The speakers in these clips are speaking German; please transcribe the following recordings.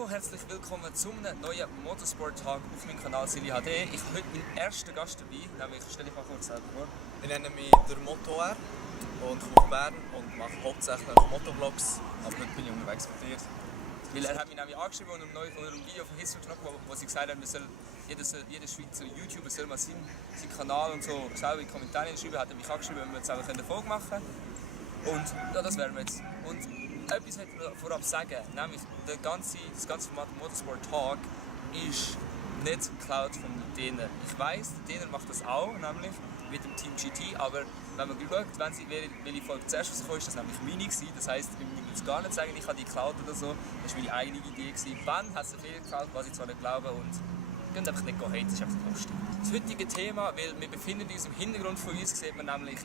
Hallo, herzlich willkommen zum neuen Motorsport-Tag auf meinem Kanal Silly HD. Ich habe heute meinen ersten Gast dabei, nämlich stell dich mal kurz selber vor. Ich nenne mich der Motor und komme aus Bern und mache hauptsächlich Motovlogs, aber heute bin ich unterwegs mit dir. Weil er hat mich nämlich angeschrieben und von einem Video von History Talk, wo sie gesagt haben, jeder Schweizer YouTuber soll mal seinen Kanal und so selber in die Kommentare schreiben, hat er mich angeschrieben, wenn wir jetzt eine Folge machen können. Und ja, das werden wir jetzt. Und etwas möchte ich vorab sagen, nämlich das ganze Format Motorsport Talk ist nicht geklaut von denen. Ich weiss, der macht das auch, nämlich mit dem Team GT, aber wenn man schaut, welche Folge zuerst rausgekommen ist, das nämlich meine gewesen. Das heisst, ich muss jetzt gar nicht sagen, ich habe die geklaut oder so. Das war meine eigene Idee gewesen. Wann hat es viel geklaut, was ich zwar nicht glaube und könnt einfach nicht haten, das ist einfach lustig. Das heutige Thema, weil wir befinden uns im Hintergrund von uns, sieht man nämlich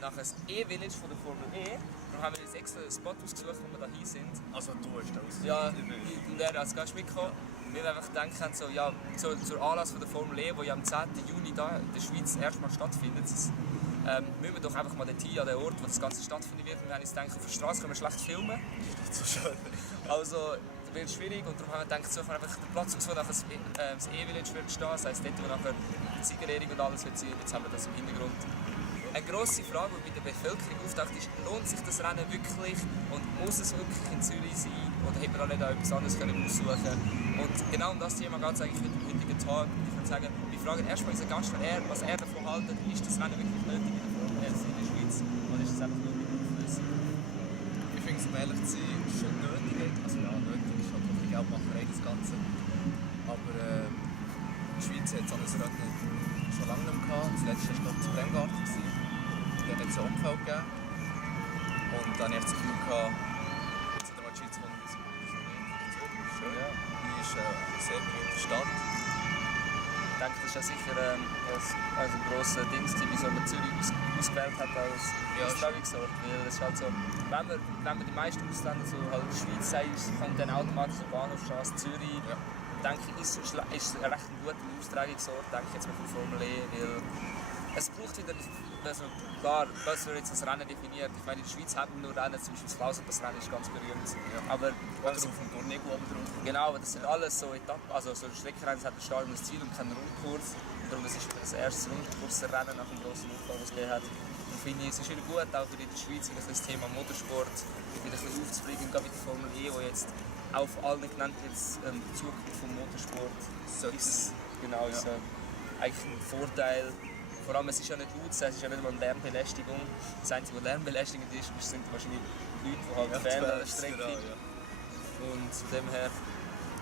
nach dem E-Village von der Formel E. Dann haben wir jetzt extra einen Spot ausgesucht, wo wir da hin sind. Also du hast das? Ja, und er als Gast mitgekommen. Wir haben einfach gedacht, so, ja, zur Anlass von der Formel E, die ja am 10. Juni da in der Schweiz erstmal stattfindet, müssen wir doch einfach mal dorthin, an den Ort, wo das Ganze stattfinden wird. Wir haben uns gedacht, auf der Straße können wir schlecht filmen. Das ist so schön. Also, das wird schwierig und darum haben wir gedacht, suchen wir einfach den Platz, wo nachher das E-Village wird stehen, das heisst, dort, wo nachher die Siegerehrung und alles wird sein. Jetzt haben wir das im Hintergrund. Eine grosse Frage, die bei der Bevölkerung auftaucht, ist, lohnt sich das Rennen wirklich und muss es wirklich in Zürich sein oder hätte man auch nicht etwas anderes aussuchen können? Und genau um das Thema geht es eigentlich heute am heutigen Tag. Ich würde sagen, wir fragen erstmal unseren Gast, was er davon hält. Ist das Rennen wirklich nötig in der Formel 1 in der Schweiz oder ist es einfach nur überflüssig? Ich finde es, um ehrlich zu sein, schon nötig. Also ja, nötig ist halt eine Geldmacherei, das Ganze. Aber die Schweiz hat so ein Rennen schon lange nicht mehr gehabt. Das letzte war noch zu Bremgarten. Dann hat es einen Unfall gegeben. Und dann hatte ich das Gefühl, jetzt in der Schweiz kommt schön. Ja. Hier ist eine sehr berühmte Stadt. Ich denke, das ist ja sicher ein grosser Ding, wieso man Zürich ausgewählt hat als Austragungsort. Weil es ist halt so, wenn man die meisten Ausländer so halt in der Schweiz sagt, kommt dann automatisch die Bahnhofstrasse Zürich. Ja. Denke ich, ist ein recht guter Austragungsort, denke ich jetzt mit der Formel E, weil es braucht wieder, also klar, was wird jetzt das Rennen definiert. Ich meine, in der Schweiz haben wir nur Rennen, zum Beispiel das Klausenpass-Rennen ist ganz berühmt. Ja. Aber oder auf dem Tornego oben drauf. Genau, aber das sind alles so Etappen, also so Streckenrennen hat ein Start und ein Ziel und keinen Rundkurs. Und darum das ist das erste Rundkursrennen nach dem grossen Unfall, was es gegeben hat. Und finde ich, es ist wieder gut, auch für die Schweiz das Thema Motorsport wieder ein bisschen aufzubringen, gerade mit der Formel E, die jetzt auf allen genannt jetzt die Zukunft vom Motorsport ist. Genau, ist eigentlich ein Vorteil. Vor allem, es ist ja nicht laut, es ist ja nicht mal eine Lärmbelästigung. Das Einzige, was lärmbelästigend ist, sind wahrscheinlich Leute, die halt fehlen an der Strecke. Genau, ja. Und von dem her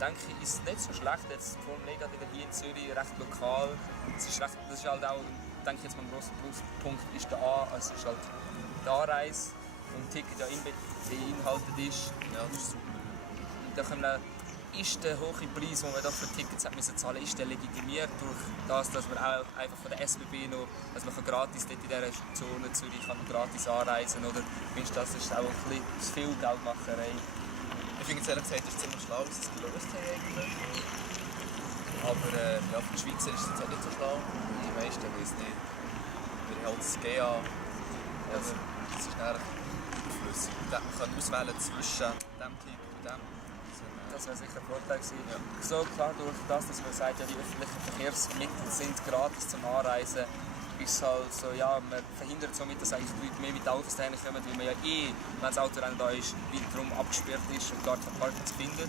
denke ich, ist es nicht so schlecht. Jetzt die Formel E wieder hier in Zürich, recht lokal. Das ist halt auch, denke ich jetzt mal ein grosser Pluspunkt, ist es ist halt die Anreise und das Ticket ja beinhaltet ist. Ja, das ist super. Da ist der hohe Preis, den man da für Tickets hat müssen zahlen, ist der legitimiert durch das, dass man auch einfach von der SBB noch, dass man gratis dort in dieser Zone Zürich kann gratis anreisen oder findest du, das ist auch ein bisschen zu viel Geldmacherei? Ich finde es ehrlich gesagt, das ist ziemlich schlau, dass sie es gelöst haben eigentlich. Aber ja, für die Schweizer ist es jetzt auch nicht so schlau. Die meisten wissen nicht. Wir haben halt das GA. Also, das ist eigentlich überflüssig. Man kann auswählen zwischen dem Ticket und dem. Das wäre sicher ein Vorteil gewesen. Ja. So klar, durch das, dass man sagt, ja, die öffentlichen Verkehrsmittel sind gratis zum Anreisen, ist es halt so, ja, man verhindert somit, dass eigentlich die Leute mehr mit Autos dahin kommen, weil man ja wenn das Autorennen da ist, wiederum abgesperrt ist und gar keinen Parkplatz findet.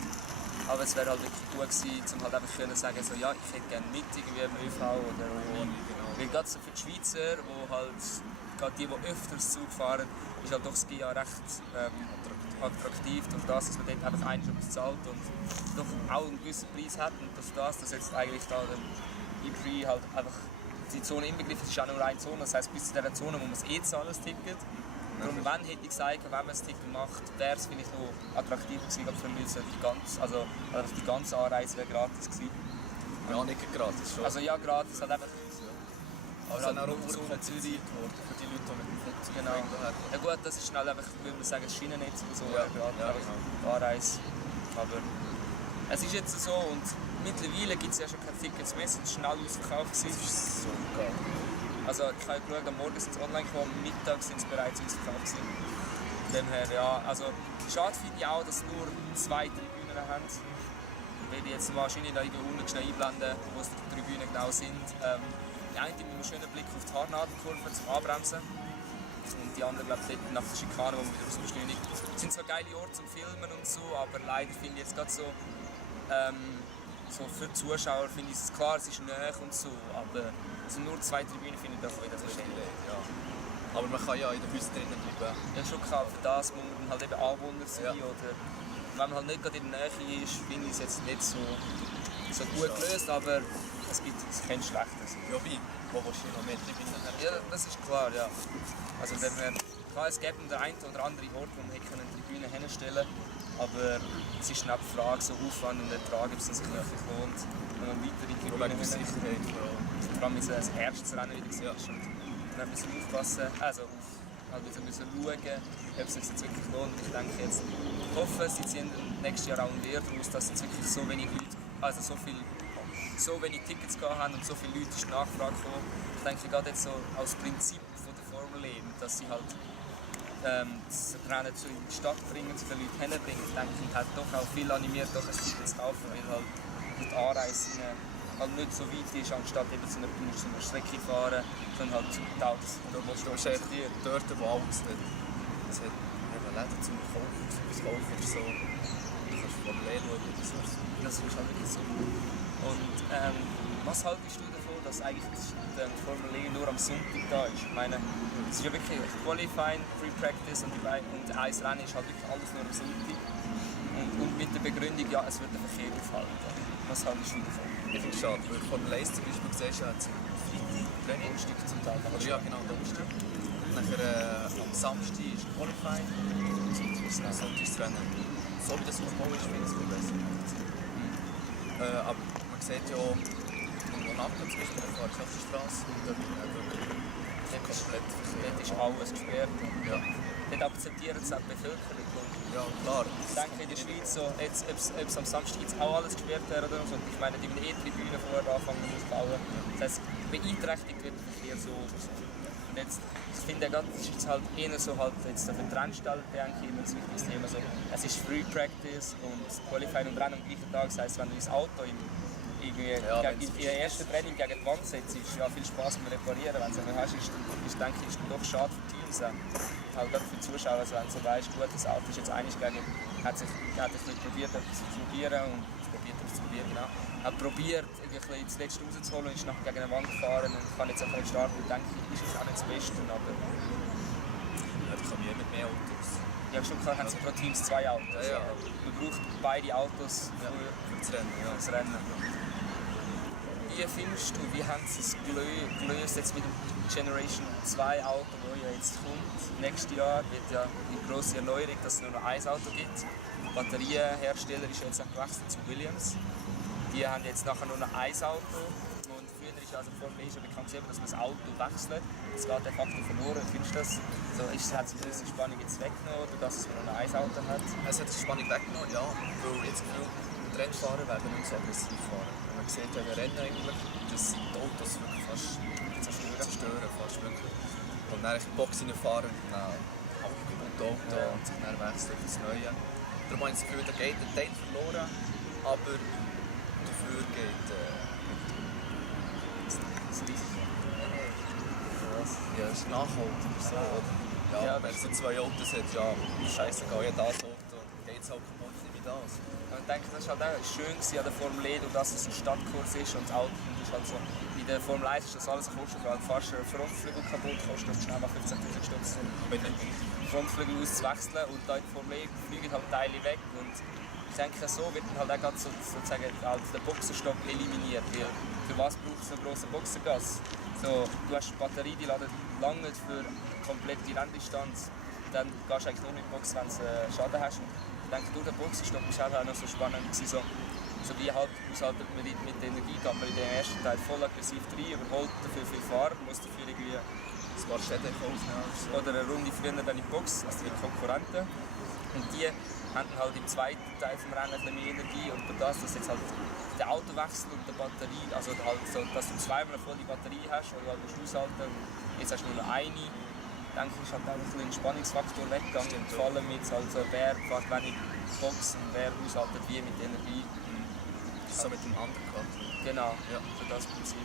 Aber es wäre halt wirklich gut gewesen, um halt einfach können sagen, so, ja, ich hätte gerne mit irgendwie im ÖV oder wo. Weil gerade so für die Schweizer, wo halt, gerade die öfters Zug fahren, ist halt doch das GIA recht attraktiv durch das, dass man dort einfach einmal etwas zahlt und doch auch einen gewissen Preis hat und durch das, dass jetzt eigentlich da der E3 halt einfach die Zone inbegriffen ist, ist auch nur eine Zone, das heisst bis zu dieser Zone, wo man es zahlen, das Ticket. Darum, wenn hätte ich gesagt, wenn man das Ticket macht, wäre es vielleicht noch attraktiver gewesen, für mich die ganze Anreise wäre gratis gewesen. Ja, nicht gratis schon. Also ja, gratis, halt einfach. Also halt auch Zone Zürich für die Leute, die mit dem Flugzeug genau. Ja gut, das ist schnell einfach, würde man sagen, das Schienennetz oder so, genau. Anreise. Aber es ist jetzt so und mittlerweile gibt es ja schon keine Tickets mehr, es sind schnell ausverkauft. Das ist so geil. Also ich habe geschaut, am Morgen sind sie online gekommen, am Mittag sind sie bereits ausverkauft. Von dem her, ja, also schade finde ich auch, dass nur 2 Tribünen Tribünen haben. Ich werde jetzt wahrscheinlich da irgendwo unten schnell einblenden, wo die Tribünen genau sind. Die eine mit einem schönen Blick auf die Haarnadelkurve zum Anbremsen. Und die andere, glaube ich, nach der Schikane, wo man wieder rausbeschleunigt. Es sind so geile Orte zum Filmen und so, aber leider finde ich jetzt gerade so, so für die Zuschauer finde ich es klar, es ist näher und so, aber also nur 2 Tribünen finde ich das wieder so schön. Ja. Aber man kann ja in den Häusern drinnen bleiben. Ja, schon klar, für das muss man halt eben Anwohner sein, Ja. oder wenn man halt nicht gerade in der Nähe ist, finde ich es jetzt nicht so gut gelöst, aber es gibt kein Schlechtes. Ja, wie? Wo willst du noch mehr Tribünen haben? Ja, das ist klar, ja. Also klar, es gibt den einen oder anderen Ort, wo man eine Tribüne hinstellen kann, aber es ist nicht die Frage, so Aufwand und Ertrag, ob es sich wirklich lohnt, wenn man weitere Wegen Tribünen der Sicherheit vor allem. vor allem wenn es ein erstes Rennen wieder war. Und dann müssen wir aufpassen, also wir müssen schauen, ob es sich jetzt wirklich lohnt. Ich denke jetzt, ich hoffe, sie ziehen nächstes Jahr auch einen Lehr daraus, dass jetzt wirklich so wenig Leute, also so wenig Tickets gehabt haben und so viele Leute ist die Nachfrage gekommen. Ich denke gerade jetzt so als Prinzip von der Formel E, dass sie halt das Rennen in die Stadt bringen, zu den Leuten hinbringen. Ich denke, ich hat doch auch viel animiert, doch ein Ticket zu kaufen, weil halt die Anreise halt nicht so weit ist, anstatt eben zu einer Strecke fahren, sondern halt die Autos. Da musst du wahrscheinlich dort, wo alles hat. Es hat eben Läden zum Kaufen, zum Kaufen oder so. Du kannst Formel E schauen oder so. Das ist halt wirklich so. Und was haltest du davon, dass eigentlich die Formel E nur am Sonntag da ist? Ich meine, es ist ja wirklich Qualifying, Free Practice und ein Rennen ist halt wirklich alles nur am Sonntag. Und mit der Begründung, ja, es wird den Verkehr aufhalten. Was haltest du davon? Ich finde es schade, weil Formel 1 zum Beispiel siehst, hat es Freitag Training. Donnerstag zum Teil. Oder ja, genau, Donnerstag. Nachher am Samstag ist Qualifying und am Sonntag ist das Rennen. So wie das aufgebaut ist, finde ich es viel besser. Aber man sieht ja, in Monaco zum Beispiel, da fährt auf der Straße und da wird komplett Verkehr. Dort ist alles gesperrt. Ja. Dort akzeptieren es auch die Bevölkerung. Ja, klar. Ich denke in der Schweiz, so, jetzt, ob es am Samstag jetzt auch alles gesperrt wäre oder so. Ich meine, die E-Tribüne vorher anfangen zu bauen. Das heisst, beeinträchtigt wird der Verkehr so oder so. Und jetzt, ich finde, das ist jetzt halt eher so halt jetzt für die Rennstall, denke ich, immer das wichtigste Thema. So, es ist Free Practice und Qualifying und Rennen am gleichen Tag. Das heisst, wenn du dein Auto in der ersten Training gegen die Wand setzt, ist ja viel Spaß beim Reparieren. Wenn du es nicht hast, denke ich, ist es doch schade für Teams. Halt gerade für die Zuschauer, also wenn du so weißt, gut, das Auto ist jetzt einig gegen, hat nicht probiert, etwas zu probieren und genau. Hat probiert, das Letzte rauszuholen und ist nachher gegen eine Wand gefahren und kann jetzt einfach nicht starten. Ich denke, ist es auch nicht das Beste, aber Ja, ich habe mit mehr Autos. ja, schon klar haben sie pro Teams 2 Autos. Ja, ja. Man braucht beide Autos Für das Rennen, ja. für das Rennen. Wie findest du, wie haben sie es gelöst jetzt mit dem Generation 2 Auto, das ja jetzt kommt? Nächstes Jahr wird ja die grosse Erneuerung, dass es nur noch ein Auto gibt. Der Batteriehersteller ist jetzt auch gewechselt zu Williams. Die haben jetzt nachher nur noch ein Auto. Und früher ist also Formel E schon bekannt, dass man das Auto wechselt. Das geht de facto verloren. Findest du das? So, hat sie die Spannung jetzt weggenommen, oder dass es nur noch ein Auto hat? Es hat die Spannung weggenommen, ja. Weil jetzt Gefühl, die Rennfahrer werden nicht mehr so aggressiv fahren. Man sieht ja in den Rennen eigentlich, dass sie die Autos wirklich fast zerstören. Fast wirklich. Und dann in die Box reinfahren und dann auch kaputt Auto und sich dann wechseln auf das Neue. Darum habe ich das Gefühl, da geht ein Teil verloren, aber dafür geht Das Risiko. ja, es ist nachhaltiger so, oder? Ja, Ja, wenn es so 2 Autos hat, ja, scheißegal, ja, das Auto, geht es halt kaputt, nicht wie das. Ich denke, das war halt auch schön an der Formel E, dass es ein Stadtkurs ist und das Auto ist halt so. In der Formel 1 ist das alles kostet, weil fast ein Frontflügel kaputt kostet und schnell mal 15'000 Stutz Wenn nicht, Frontflügel auszuwechseln und da in der Formel E fliegen halt Teile weg und ich denke, so wird dann halt auch gerade sozusagen halt der Boxenstopp eliminiert, weil für was braucht es einen grossen Boxengas? So, du hast eine Batterie, die ladet lange nicht für komplett die Renndistanz, dann gehst du eigentlich nur in die Box, wenn du Schaden hast. Und ich denke, durch den Boxenstopp war auch noch so spannend gewesen, so wie halt, mit der Energie geht man in den ersten Teil voll aggressiv rein, überholt dafür viel Fahrer, muss dafür irgendwie ein paar Schäden aufnehmen. oder eine Runde früher dann in die Box, also die Konkurrenten. Und die haben halt im zweiten Teil des Rennens ein bisschen mehr Energie und durch das, dass jetzt halt der Autowechsel und die Batterie, also halt so, dass du zweimal voll die Batterie hast oder halt musst aushalten und jetzt hast du nur noch eine, denke ich, ist halt auch ein bisschen ein Spannungsfaktor weggegangen. Stimmt, Vor allem jetzt also, wer fährt wenig Boxen, wer haushaltet wie mit Energie. So mit dem Undercut. Genau, Ja. so das Prinzip.